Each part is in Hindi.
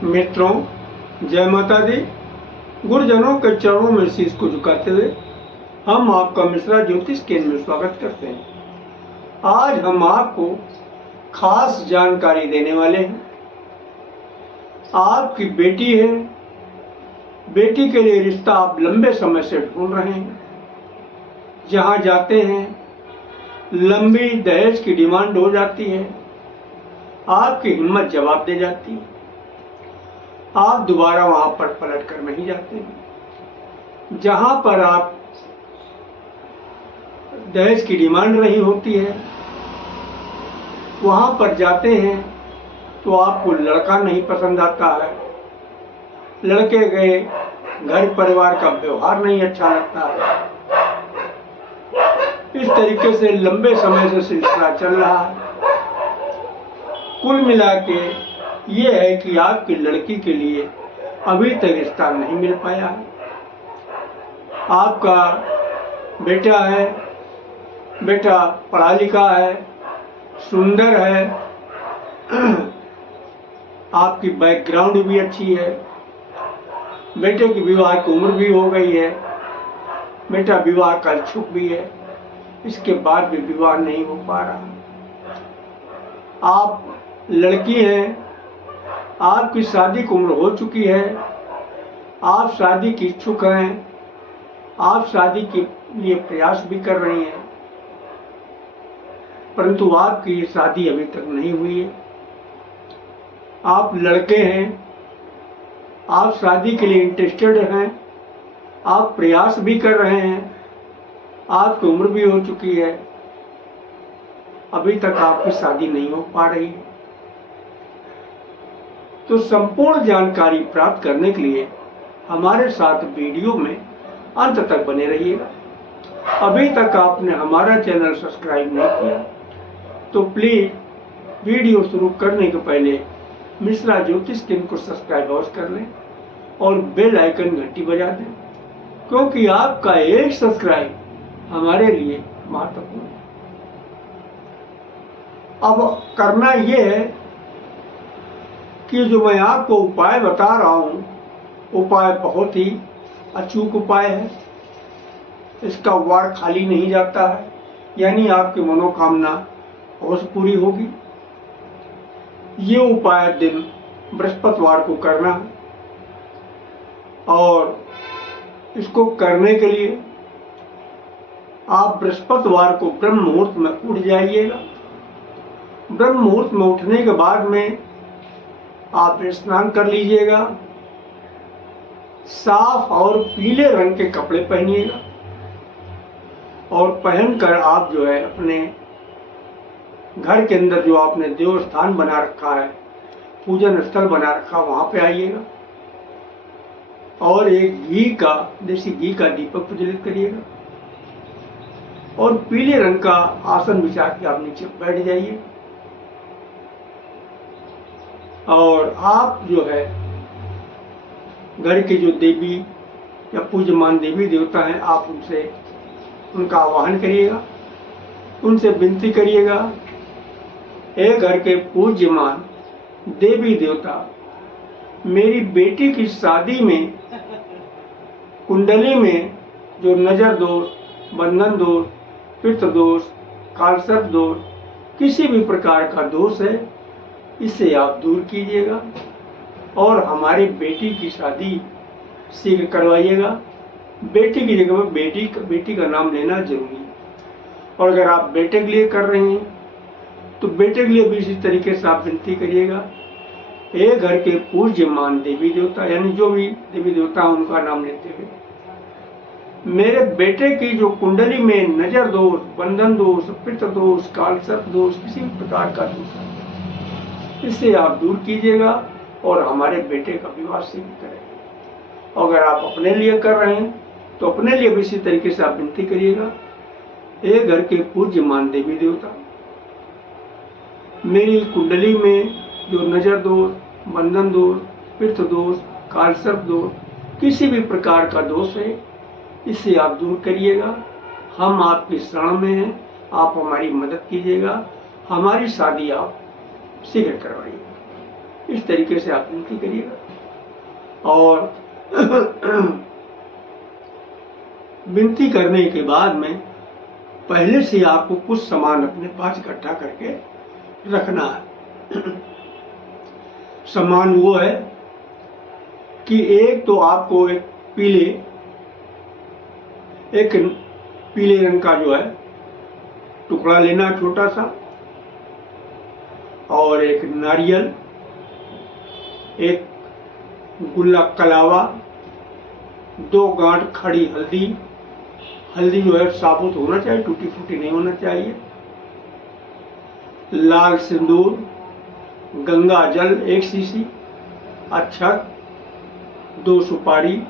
मित्रों, जय माता दी। गुरुजनों के चरणों में शीश को झुकाते हुए हम आपका मिश्रा ज्योतिष केंद्र में स्वागत करते हैं। आज हम आपको खास जानकारी देने वाले हैं। आपकी बेटी है, बेटी के लिए रिश्ता आप लंबे समय से ढूंढ रहे हैं। जहां जाते हैं लंबी दहेज की डिमांड हो जाती है, आपकी हिम्मत जवाब दे जाती है। आप दोबारा वहां पर पलट कर नहीं जाते हैं। जहां पर आप दहेज की डिमांड रही होती है, वहां पर जाते हैं तो आपको लड़का नहीं पसंद आता है, लड़के गए घर परिवार का व्यवहार नहीं अच्छा लगता है। इस तरीके से लंबे समय से सिलसिला चल रहा है। कुल मिला के ये है कि आपकी लड़की के लिए अभी तक रिश्ता नहीं मिल पाया है। आपका बेटा है, बेटा पढ़ा लिखा है, सुंदर है, आपकी बैकग्राउंड भी अच्छी है, बेटे की विवाह की उम्र भी हो गई है, बेटा विवाह का इच्छुक भी है, इसके बाद भी विवाह नहीं हो पा रहा। आप लड़की हैं, आपकी शादी की उम्र हो चुकी है, आप शादी की इच्छुक हैं, आप शादी के लिए प्रयास भी कर रही हैं, परंतु आपकी शादी अभी तक नहीं हुई है। आप लड़के हैं, आप शादी के लिए इंटरेस्टेड हैं, आप प्रयास भी कर रहे हैं, आपकी उम्र भी हो चुकी है, अभी तक आपकी शादी नहीं हो पा रही है। तो संपूर्ण जानकारी प्राप्त करने के लिए हमारे साथ वीडियो में अंत तक बने रहिएगा। अभी तक आपने हमारा चैनल सब्सक्राइब नहीं किया तो प्लीज वीडियो शुरू करने के पहले मिश्रा ज्योतिष केंद्र को सब्सक्राइब अवश्य कर लें और बेल आइकन घंटी बजा दें, क्योंकि आपका एक सब्सक्राइब हमारे लिए महत्वपूर्ण है। अब करना यह है कि जो मैं आपको उपाय बता रहा हूं, उपाय बहुत ही अचूक उपाय है। इसका वार खाली नहीं जाता है, यानी आपकी मनोकामना अवश्य पूरी होगी। ये उपाय दिन बृहस्पतिवार को करना है और इसको करने के लिए आप बृहस्पतिवार को ब्रह्म मुहूर्त में उठ जाइएगा। ब्रह्म मुहूर्त में उठने के बाद में आप स्नान कर लीजिएगा, साफ और पीले रंग के कपड़े पहनिएगा और पहनकर आप जो है अपने घर के अंदर जो आपने देव स्थान बना रखा है, पूजन स्थल बना रखा, वहां पे आइएगा और एक घी का, देसी घी का दीपक प्रज्वलित करिएगा और पीले रंग का आसन बिछा के आप नीचे बैठ जाइए। और आप जो है घर के जो देवी या पूज्यमान देवी देवता हैं, आप उनसे उनका आवाहन करिएगा, उनसे विनती करिएगा, हे घर के पूज्यमान देवी देवता, मेरी बेटी की शादी में कुंडली में जो नजर दोष, बंधन दोष, पितृ दोष, कालसर्प दोष, किसी भी प्रकार का दोष है, इसे आप दूर कीजिएगा और हमारी बेटी की शादी शीघ्र करवाइएगा। बेटी की जगह पर बेटी का नाम लेना जरूरी है। और अगर आप बेटे के लिए कर रहे हैं तो बेटे के लिए भी इसी तरीके से आप विनती करिएगा, हे घर के पूज्यमान देवी देवता, यानी जो भी देवी देवता हैं उनका नाम लेते हुए, मेरे बेटे की जो कुंडली में नजर दोष, बंधन दोष, पितृ दोष, कालसर्प दोष, किसी भी प्रकार का दोष है, इसे आप दूर कीजिएगा और हमारे बेटे का विवाह शीघ्र करेंगे। अगर आप अपने लिए कर रहे हैं तो अपने लिए भी इसी तरीके से आप विनती करिएगा, हे घर के पूज्यमान देवी देवता, मेरी कुंडली में जो नजर दोष, बंधन दोष, पितृ दोष, कालसर्प दोष, किसी भी प्रकार का दोष है, इसे आप दूर करिएगा। हम आपकी शरण में हैं, आप हमारी मदद कीजिएगा, हमारी शादी आप शीघ्र करवाइएगा। इस तरीके से आप विनती करिएगा। और विनती करने के बाद में पहले से आपको कुछ सामान अपने पास इकट्ठा करके रखना है। सामान वो है कि एक तो आपको एक पीले रंग का जो है टुकड़ा लेना छोटा सा, और एक नारियल, एक गुल्ला कलावा, 2 गांठ खड़ी हल्दी। हल्दी जो है साबुत होना चाहिए, टूटी फूटी नहीं होना चाहिए। लाल सिंदूर, गंगा जल 1 सीसी, अक्षत, 2 सुपारी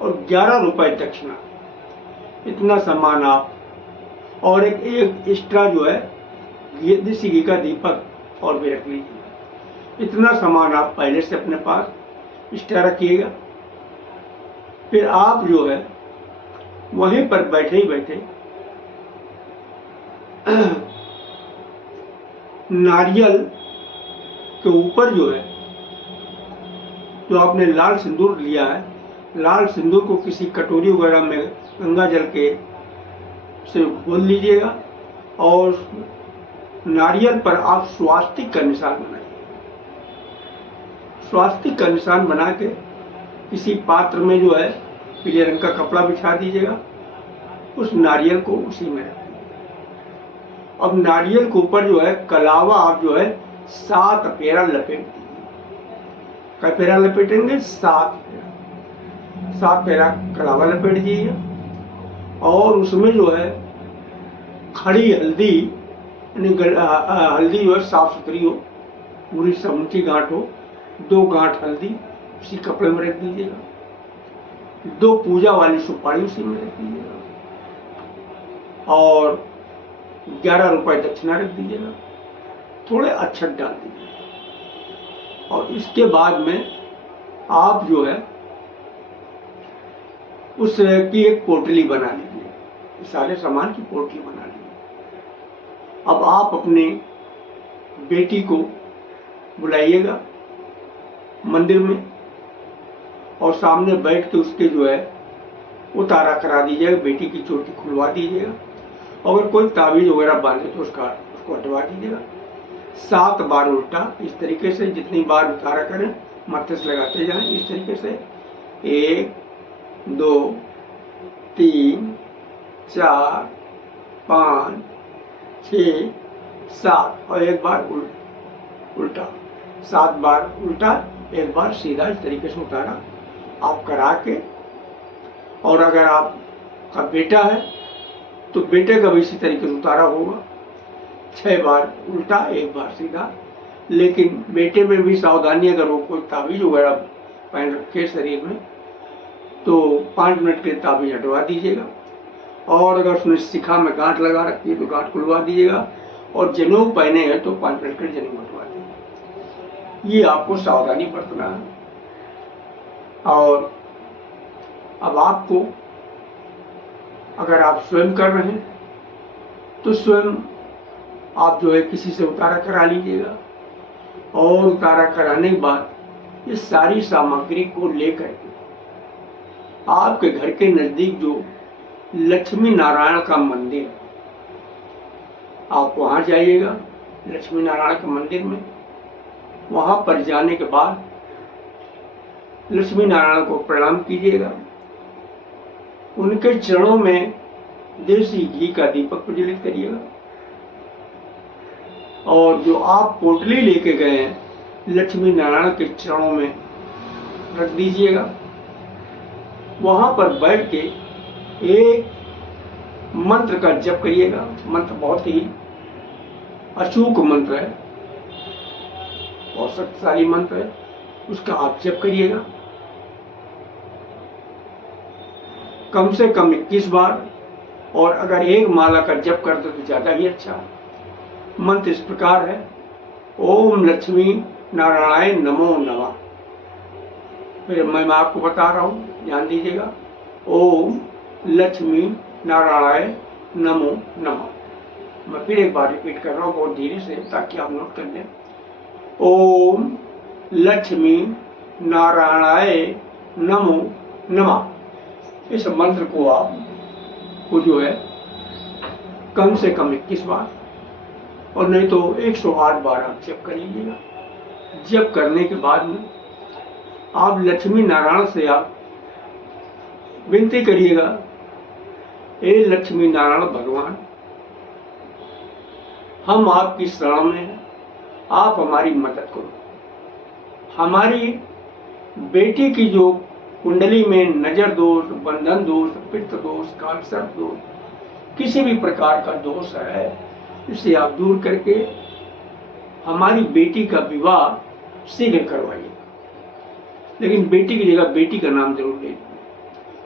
और 11 रुपए दक्षिणा। इतना सामान आप, और एक एक्स्ट्रा जो है देसी घी का दीपक और भी रख लीजिए। इतना सामान आप पहले से अपने पास एक्स्ट्रा रखिएगा। फिर आप जो है वहीं पर बैठे ही बैठे नारियल के ऊपर जो है, जो आपने लाल सिंदूर लिया है, लाल सिंदूर को किसी कटोरी वगैरह में गंगा जल के से घोल लीजिएगा, और नारियल पर आप स्वास्तिक का निशान बनाइए। स्वास्तिक का निशान बना के किसी पात्र में जो है पीले रंग का कपड़ा बिछा दीजिएगा, उस नारियल को उसी में रख दीजिए। अब नारियल के ऊपर जो है कलावा आप जो है 7 फेरा लपेट दीजिए। क्या फेरा लपेटेंगे? 7 फेरा। 7 फेरा कलावा लपेट दीजिए, और उसमें जो है खड़ी हल्दी, हल्दी जो है साफ सुथरी हो, पूरी समूची गांठ हो, 2 गांठ हल्दी उसी कपड़े में रख दीजिएगा। 2 पूजा वाली सुपारी उसी में रख दीजिएगा, और 11 रुपए दक्षिणा रख दीजिएगा। थोड़े अक्षत डाल दीजिएगा, और इसके बाद में आप जो है उसकी एक पोटली बना लीजिए। सारे सामान की पोटली बना लीजिए। अब आप अपनी बेटी को बुलाइएगा मंदिर में, और सामने बैठ के उसके जो है उतारा करा दीजिएगा। बेटी की चोटी खुलवा दीजिएगा। अगर कोई ताबीज वगैरह बांधे तो उसको हटवा दीजिएगा। 7 बार उल्टा, इस तरीके से जितनी बार उतारा करें माथे से लगाते जाएं। इस तरीके से 1 2 3 4 5 6 7, और 1 बार उल्टा। 7 बार उल्टा, 1 बार सीधा, इस तरीके से उतारा आप करा के। और अगर आपका बेटा है तो बेटे का भी इसी तरीके से उतारा होगा। 6 बार उल्टा, 1 बार सीधा। लेकिन बेटे में भी सावधानी, अगर वो कोई ताबीज वगैरह पहन रखे शरीर में तो 5 मिनट के लिए ताबीज हटवा दीजिएगा। और अगर उसने शिखा में गांठ लगा रखी है तो गांठ खुलवा दीजिएगा, और जनेऊ पहने हैं तो 5 मिनट के लिए जनेऊ हटवा दीजिएगा। ये आपको सावधानी बरतना है। और अब आपको, अगर आप स्वयं कर रहे हैं तो स्वयं आप जो है किसी से उतारा करा लीजिएगा, और उतारा कराने के बाद ये सारी सामग्री को लेकर के आपके घर के नजदीक जो लक्ष्मी नारायण का मंदिर, आप वहां जाइएगा लक्ष्मी नारायण के मंदिर में। वहां पर जाने के बाद लक्ष्मी नारायण को प्रणाम कीजिएगा। उनके चरणों में देसी घी का दीपक प्रज्वलित करिएगा, और जो आप पोटली लेके गए हैं लक्ष्मी नारायण के चरणों में रख दीजिएगा। वहां पर बैठ के एक मंत्र का जप करिएगा। मंत्र बहुत ही अचूक मंत्र है, बहुत शक्तिशाली मंत्र है, उसका आप जप करिएगा कम से कम 21 बार। और अगर एक माला का जप करते तो ज्यादा ही अच्छा है। मंत्र इस प्रकार है: ओम लक्ष्मी नारायण नमो नमः। फिर मैं आपको बता रहा हूं, ध्यान दीजिएगा। ओम लक्ष्मी नारायण नमो नमः। मैं फिर एक बार रिपीट कर रहा हूं बहुत धीरे से, ताकि आप नोट कर लें। ओम लक्ष्मी नारायणाय नमो नमः। इस मंत्र को आप जो है कम से कम 21 बार और नहीं तो 108 बार आप जप कर लीजिएगा। जप करने के बाद में आप लक्ष्मी नारायण से आप विनती करिएगा, हे लक्ष्मी नारायण भगवान, हम आपकी शरण में हैं, आप हमारी मदद करो। हमारी बेटी की जो कुंडली में नजर दोष, बंधन दोष, पित्त दोष, कालसर्प दोष, किसी भी प्रकार का दोष है, इसे आप दूर करके हमारी बेटी का विवाह शीघ्र करवाइए। लेकिन बेटी की जगह बेटी का नाम जरूर ले।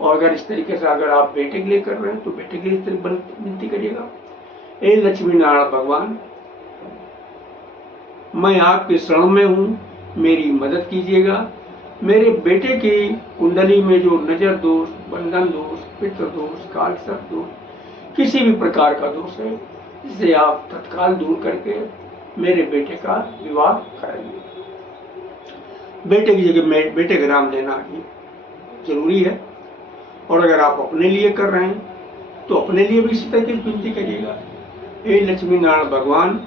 और अगर इस तरीके से अगर आप बेटे के लिए कर रहे हैं तो बेटे के लिए इस तरह विनती करिएगा, हे लक्ष्मी नारायण भगवान, मैं आपके शरण में हूं, मेरी मदद कीजिएगा। मेरे बेटे की कुंडली में जो नजर दोष, बंधन दोष, पितृ दोष, कालसर्प दोष, किसी भी प्रकार का दोष है, इसे आप तत्काल दूर करके मेरे बेटे का विवाह कराइए। बेटे की जगह बेटे का नाम लेना ही जरूरी है। और अगर आप अपने लिए कर रहे हैं तो अपने लिए भी इसी तरह की विनती करिएगा, हे लक्ष्मी नारायण भगवान,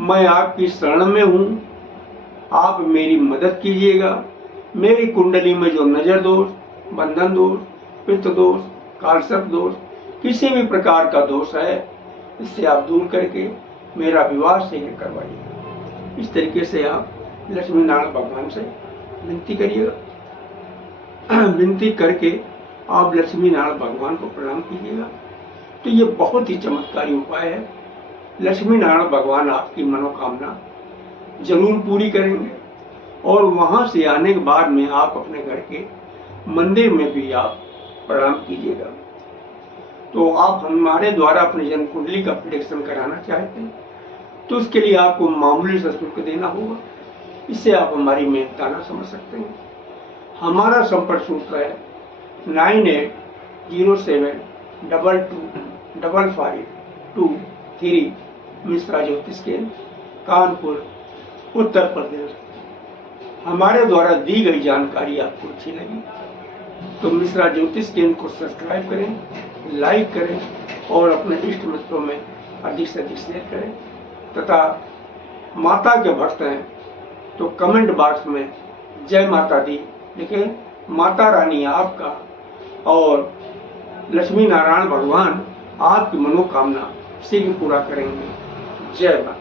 मैं आपकी शरण में हूं, आप मेरी मदद कीजिएगा। मेरी कुंडली में जो नजर दोष, बंधन दोष, पित्त दोष, कालसर्प दोष, किसी भी प्रकार का दोष है, इससे आप दूर करके मेरा विवाह शीघ्र करवाइए। इस तरीके से आप लक्ष्मी नारायण भगवान से विनती करिएगा। विनती करके आप लक्ष्मी नारायण भगवान को प्रणाम कीजिएगा। तो ये बहुत ही चमत्कारी उपाय है। लक्ष्मी नारायण भगवान आपकी मनोकामना जरूर पूरी करेंगे। और वहां से आने के बाद में आप अपने घर के मंदिर में भी आप प्रणाम कीजिएगा। तो आप हमारे द्वारा अपने जन्म कुंडली का प्रेडिक्शन कराना चाहते हैं तो उसके लिए आपको मामूली सा शुल्क देना होगा। इससे आप हमारी मेहनता ना समझ सकते हैं। हमारा संपर्क सूत्र है 9807225523 मिश्रा ज्योतिष केंद्र, कानपुर, उत्तर प्रदेश। हमारे द्वारा दी गई जानकारी आपको अच्छी लगी तो मिश्रा ज्योतिष केंद्र को सब्सक्राइब करें, लाइक करें और अपने इष्ट मित्रों में अधिक से अधिक शेयर करें। तथा माता के भक्त हैं तो कमेंट बॉक्स में जय माता दी लिखें। माता रानी आपका और लक्ष्मी नारायण भगवान आपकी मनोकामना शीघ्र पूरा करेंगे। जय माता।